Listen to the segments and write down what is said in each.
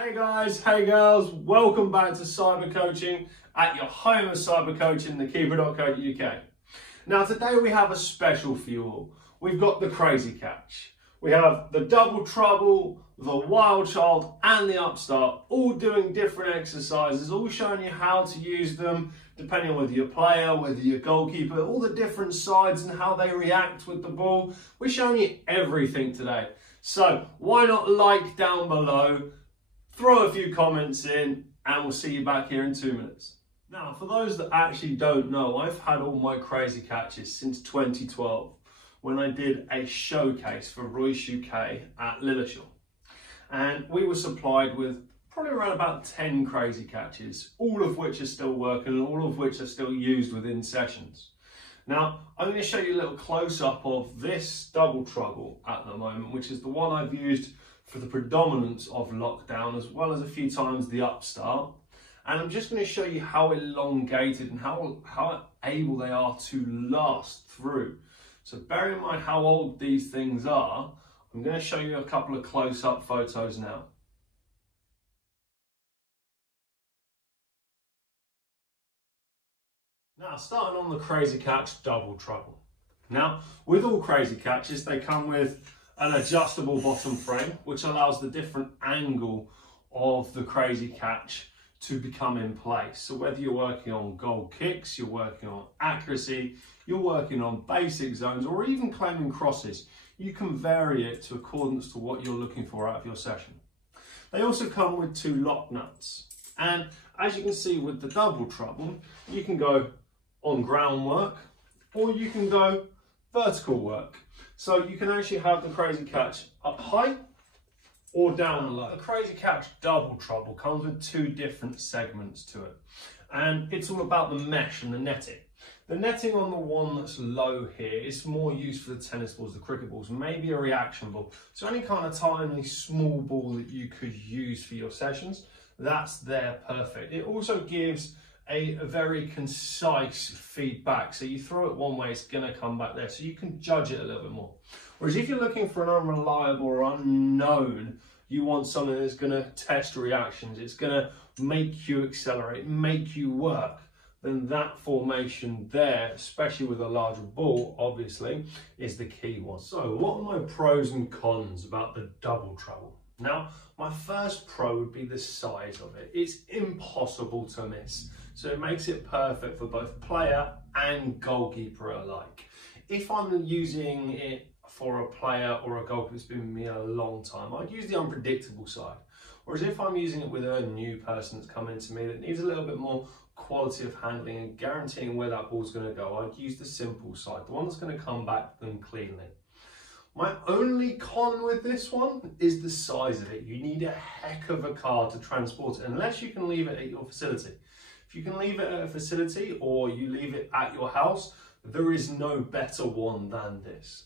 Hey guys, hey girls, welcome back to Cyber Coaching at your home of cyber coaching, thekeeper.co.uk. Now today we have a special for you all. We've got the crazy catch. We have the double trouble, the wild child and the upstart, all doing different exercises, all showing you how to use them depending on whether you're a player, whether you're a goalkeeper, all the different sides and how they react with the ball. We're showing you everything today. So why not like down below, throw a few comments in, and we'll see you back here in 2 minutes. Now, for those that actually don't know, I've had all my crazy catches since 2012, when I did a showcase for Royce UK at Lilleshall. And we were supplied with probably around about 10 crazy catches, all of which are still working and all of which are still used within sessions. Now, I'm going to show you a little close-up of this double trouble at the moment, which is the one I've used for the predominance of lockdown, as well as a few times the upstart. And I'm just going to show you how elongated and how able they are to last through. So bearing in mind how old these things are, I'm going to show you a couple of close-up photos now. Now, starting on the crazy catch double trouble. Now, with all crazy catches, they come with an adjustable bottom frame, which allows the different angle of the crazy catch to become in place. So whether you're working on goal kicks, you're working on accuracy, you're working on basic zones, or even claiming crosses, you can vary it to accordance to what you're looking for out of your session. They also come with 2 lock nuts. And as you can see with the double trouble, you can go on ground work, or you can go vertical work. So you can actually have the crazy catch up high or down low. The crazy catch double trouble comes with 2 different segments to it. And it's all about the mesh and the netting. The netting on the one that's low here is more used for the tennis balls, the cricket balls, maybe a reaction ball. So any kind of tiny small ball that you could use for your sessions, that's there perfect. It also gives a very concise feedback. So you throw it one way, it's gonna come back there. So you can judge it a little bit more. Whereas if you're looking for an unreliable or unknown, you want something that's gonna test reactions, it's gonna make you accelerate, make you work, then that formation there, especially with a larger ball, obviously, is the key one. So what are my pros and cons about the double trouble? Now, my first pro would be the size of it. It's impossible to miss. So it makes it perfect for both player and goalkeeper alike. If I'm using it for a player or a goalkeeper that's been with me a long time, I'd use the unpredictable side. Whereas if I'm using it with a new person that's come into me that needs a little bit more quality of handling and guaranteeing where that ball's going to go, I'd use the simple side, the one that's going to come back to them cleanly. My only con with this one is the size of it. You need a heck of a car to transport it, unless you can leave it at your facility. If you can leave it at a facility or you leave it at your house, there is no better one than this.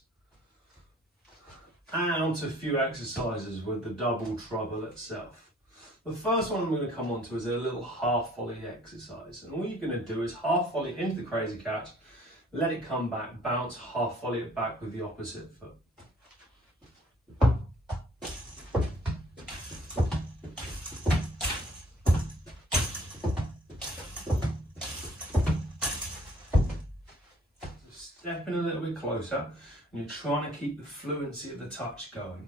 And onto a few exercises with the double trouble itself. The first one I'm going to come on to is a little half volley exercise. And all you're going to do is half volley into the crazy catch, let it come back, bounce, half volley it back with the opposite foot. Stepping a little bit closer, and you're trying to keep the fluency of the touch going.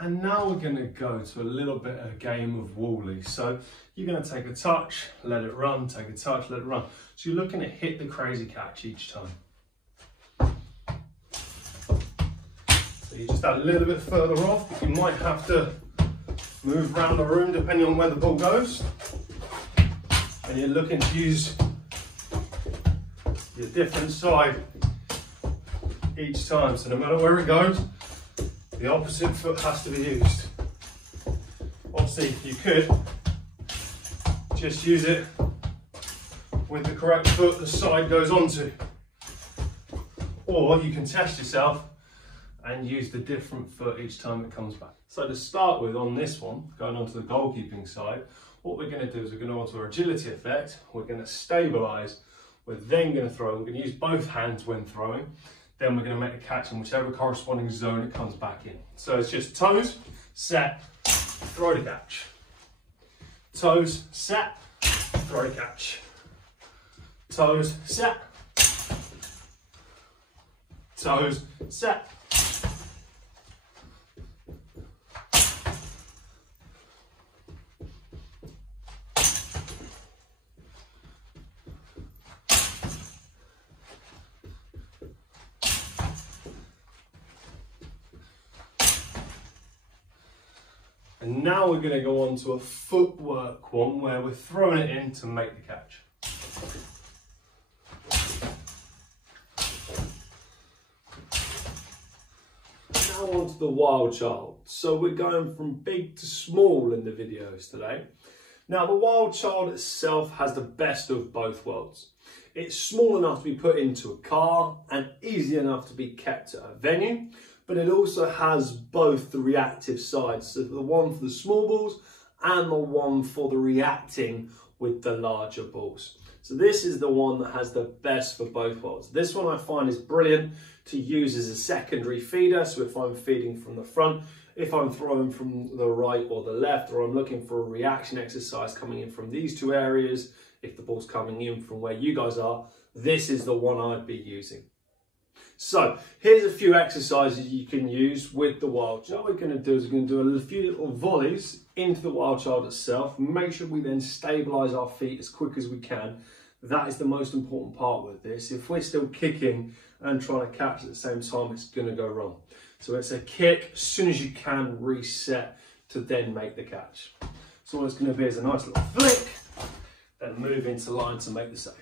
And now we're going to go to a little bit of a game of Wally. So you're going to take a touch, let it run, take a touch, let it run. So you're looking to hit the crazy catch each time. So you're just a little bit further off, but you might have to move around the room depending on where the ball goes. And you're looking to use your different side each time. So no matter where it goes, the opposite foot has to be used. Obviously, you could just use it with the correct foot the side goes onto. Or you can test yourself and use the different foot each time it comes back. So to start with, on this one, going on to the goalkeeping side, what we're going to do is we're going to go on to our agility effect, we're going to stabilise, we're then going to throw, we're going to use both hands when throwing, then we're going to make a catch in whichever corresponding zone it comes back in. So it's just toes, set, throw to catch. Toes, set, throw to catch. Toes, set. Toes, set. And now we're going to go on to a footwork one where we're throwing it in to make the catch. Now on to the wild child. So we're going from big to small in the videos today. Now the wild child itself has the best of both worlds. It's small enough to be put into a car and easy enough to be kept at a venue. But it also has both the reactive sides, so the one for the small balls and the one for the reacting with the larger balls. So this is the one that has the best for both worlds. This one I find is brilliant to use as a secondary feeder, so if I'm feeding from the front, if I'm throwing from the right or the left, or I'm looking for a reaction exercise coming in from these two areas, if the ball's coming in from where you guys are, this is the one I'd be using. So here's a few exercises you can use with the wild child. What we're going to do is we're going to do a few little volleys into the wild child itself. Make sure we then stabilise our feet as quick as we can. That is the most important part with this. If we're still kicking and trying to catch at the same time, it's going to go wrong. So it's a kick, as soon as you can, reset to then make the catch. So what it's going to be is a nice little flick, then move into line to make the save.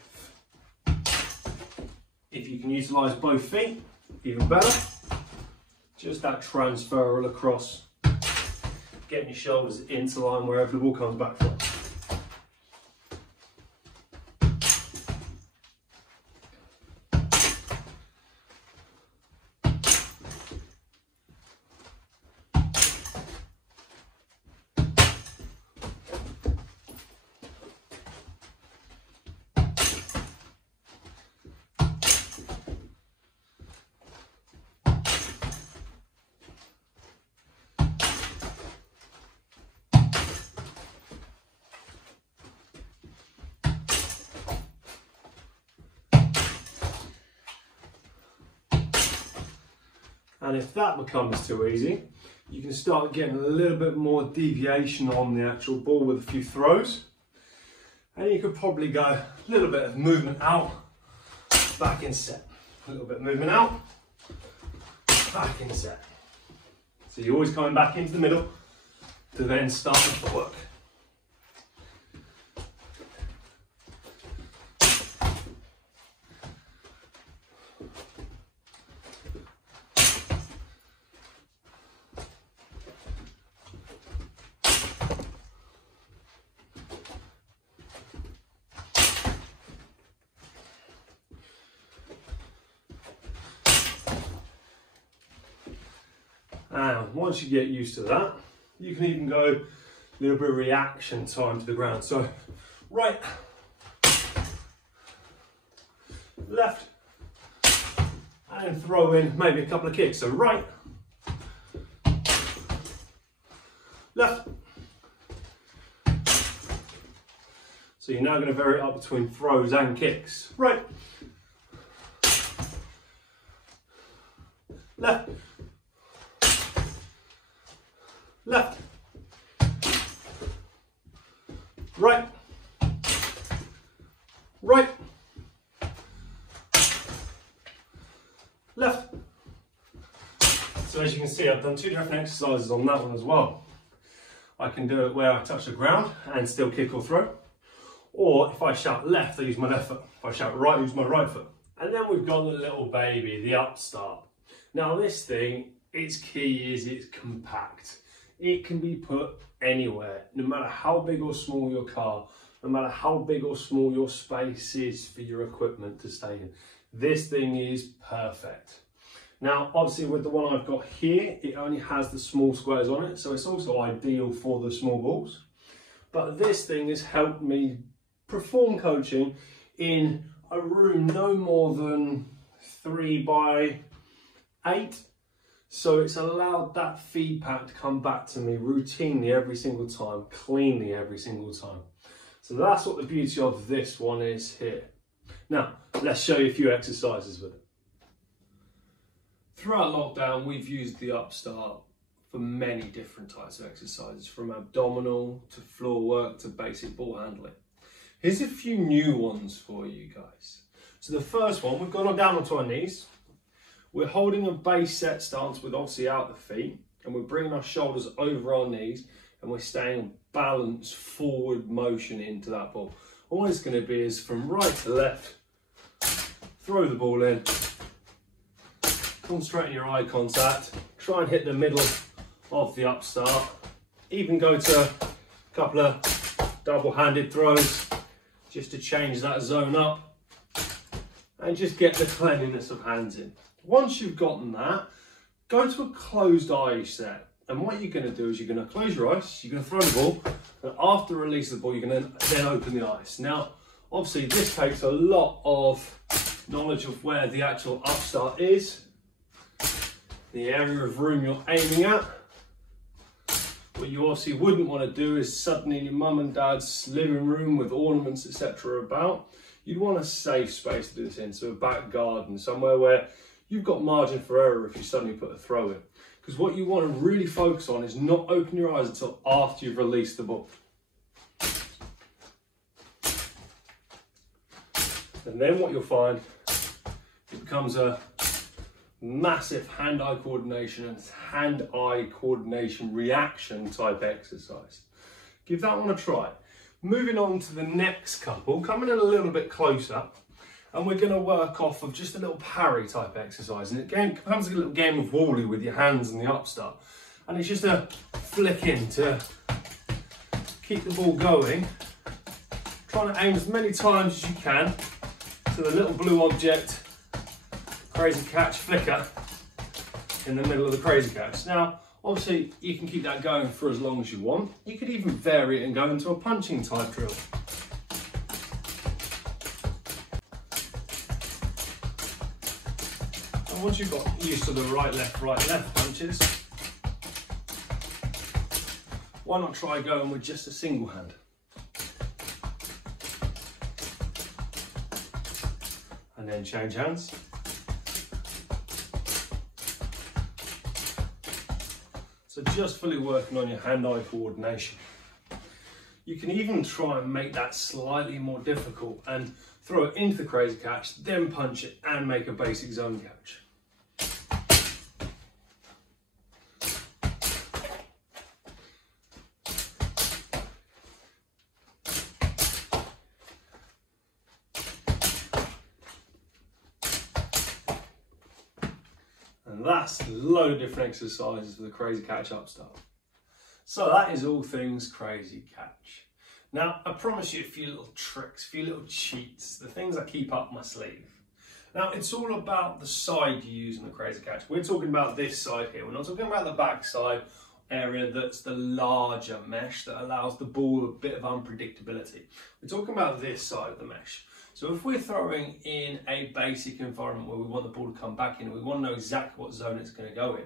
If you can utilise both feet, even better. Just that transferal across, getting your shoulders into line wherever the ball comes back from. And if that becomes too easy, you can start getting a little bit more deviation on the actual ball with a few throws. And you could probably go a little bit of movement out, back in set. A little bit of movement out, back in set. So you're always coming back into the middle to then start the footwork. And once you get used to that, you can even go a little bit of reaction time to the ground. So right, left, and throw in maybe a couple of kicks. So right, left. So you're now going to vary it up between throws and kicks. Right, left, left, right, right, left. So as you can see, I've done two different exercises on that one as well. I can do it where I touch the ground and still kick or throw. Or if I shout left, I use my left foot. If I shout right, I use my right foot. And then we've got the little baby, the upstart. Now this thing, its key is it's compact. It can be put anywhere, no matter how big or small your car, no matter how big or small your space is for your equipment to stay in. this thing is perfect. Now, obviously with the one I've got here, it only has the small squares on it, so it's also ideal for the small balls. But this thing has helped me perform coaching in a room no more than 3 by 8. So it's allowed that feedback to come back to me routinely every single time, cleanly every single time. So that's what the beauty of this one is here. Now, let's show you a few exercises with it. Throughout lockdown, we've used the upstart for many different types of exercises, from abdominal to floor work to basic ball handling. Here's a few new ones for you guys. So the first one, we've gone down onto our knees. We're holding a base set stance with obviously out the feet, and we're bringing our shoulders over our knees, and we're staying balanced forward motion into that ball. All it's going to be is from right to left, throw the ball in, concentrate on your eye contact, try and hit the middle of the upstart, even go to a couple of double-handed throws just to change that zone up, and just get the cleanliness of hands in. Once you've gotten that, go to a closed eye set, and what you're going to do is you're going to close your eyes, you're going to throw the ball, and after release of the ball you're going to then open the eyes. Now obviously this takes a lot of knowledge of where the actual upstart is, the area of room you're aiming at. What you obviously wouldn't want to do is suddenly in your mum and dad's living room with ornaments etc about. You'd want a safe space to do this in, so a back garden, somewhere where you've got margin for error if you suddenly put a throw in. Because what you want to really focus on is not open your eyes until after you've released the ball. And then what you'll find, it becomes a massive hand-eye coordination and hand-eye coordination reaction type exercise. Give that one a try. Moving on to the next couple, coming in a little bit closer, and we're going to work off of just a little parry type exercise. And it becomes a little game of Wally with your hands and the upstart. And it's just a flick in to keep the ball going, trying to aim as many times as you can to the little blue object, crazy catch flicker in the middle of the crazy catch. Now, obviously, you can keep that going for as long as you want. You could even vary it and go into a punching type drill. And once you've got used to the right, left punches, why not try going with just a single hand? And then change hands. So just fully working on your hand-eye coordination. You can even try and make that slightly more difficult and throw it into the crazy catch, then punch it and make a basic zone catch. And that's a load of different exercises for the crazy catch upstart. So that is all things crazy catch. Now, I promise you a few little tricks, a few little cheats, the things I keep up my sleeve. Now, it's all about the side you use in the crazy catch. We're talking about this side here. We're not talking about the back side area that's the larger mesh that allows the ball a bit of unpredictability. We're talking about this side of the mesh. So if we're throwing in a basic environment where we want the ball to come back in, we want to know exactly what zone it's going to go in.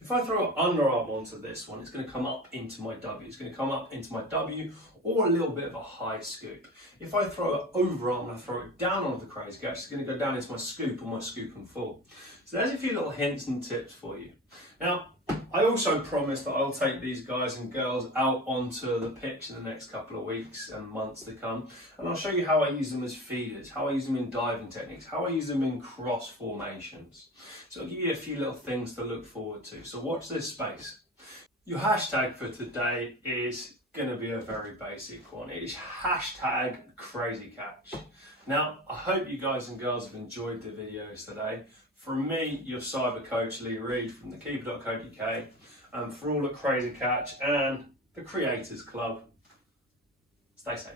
If I throw an underarm onto this one, it's going to come up into my W. It's going to come up into my W or a little bit of a high scoop. If I throw it overarm and I throw it down onto the crazy catch, it's going to go down into my scoop or my scoop and full. So there's a few little hints and tips for you. Now, I also promise that I'll take these guys and girls out onto the pitch in the next couple of weeks and months to come, and I'll show you how I use them as feeders, how I use them in diving techniques, how I use them in cross formations. So I'll give you a few little things to look forward to. So watch this space. Your hashtag for today is going to be a very basic one. It is hashtag crazy catch. Now, I hope you guys and girls have enjoyed the videos today. From me, your cyber coach Lee Reed from thekeeper.co.uk, and for all at Crazy Catch and the Creators Club, stay safe.